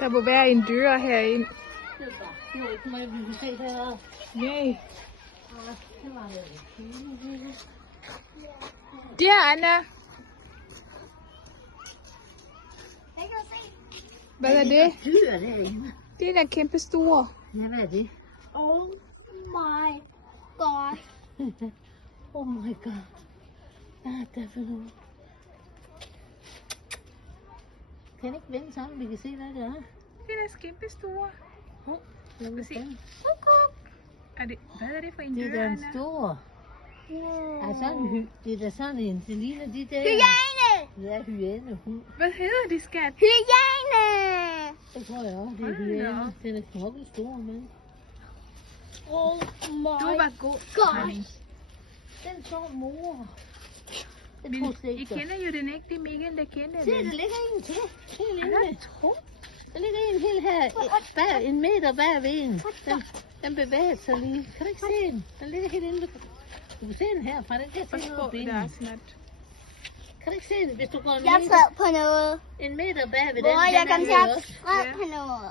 Der må være en dør herinde. Det var ikke meget, vi kunne se deroppe. Nej. Det var det. Der, Anna. Hvad er det? Dyr derinde. Det er da kæmpe store. Ja, hvad er det? Oh my god. Oh my god. Hvad er det for noget? Kan ikke vende sammen, vi kan se, hvad det er. Det er da kæmpe store. Lad mig se. Hvad er det for en Det er dør, da en Anna? stor. Det er da sådan en, det ligner de der. Hyæne! Ja, hyænehund. Hvad hedder det, skat? Hyæne! Det tror jeg også, det er Hold da hyæne. op. Den er knoppet stor, mand. Oh my Du var god, god. honey. Den så mor. Jeg Men tror slet I ikke. kender jo den ikke. Det er Megan, der kender Se, den. der ligger en til. Helt Anna, inde. Der ligger en helt her. En meter bag ved en. Den bevæger sig lige. Kan du ikke se den? Den ligger helt inde. Du kan se den herfra. Den kan Pas se på, noget der ben. er snart. Kan du ikke se den? Hvis du går Jeg sad på noget. en meter bag ved Hvor den. jeg den kan er tage jo også. frem på noget.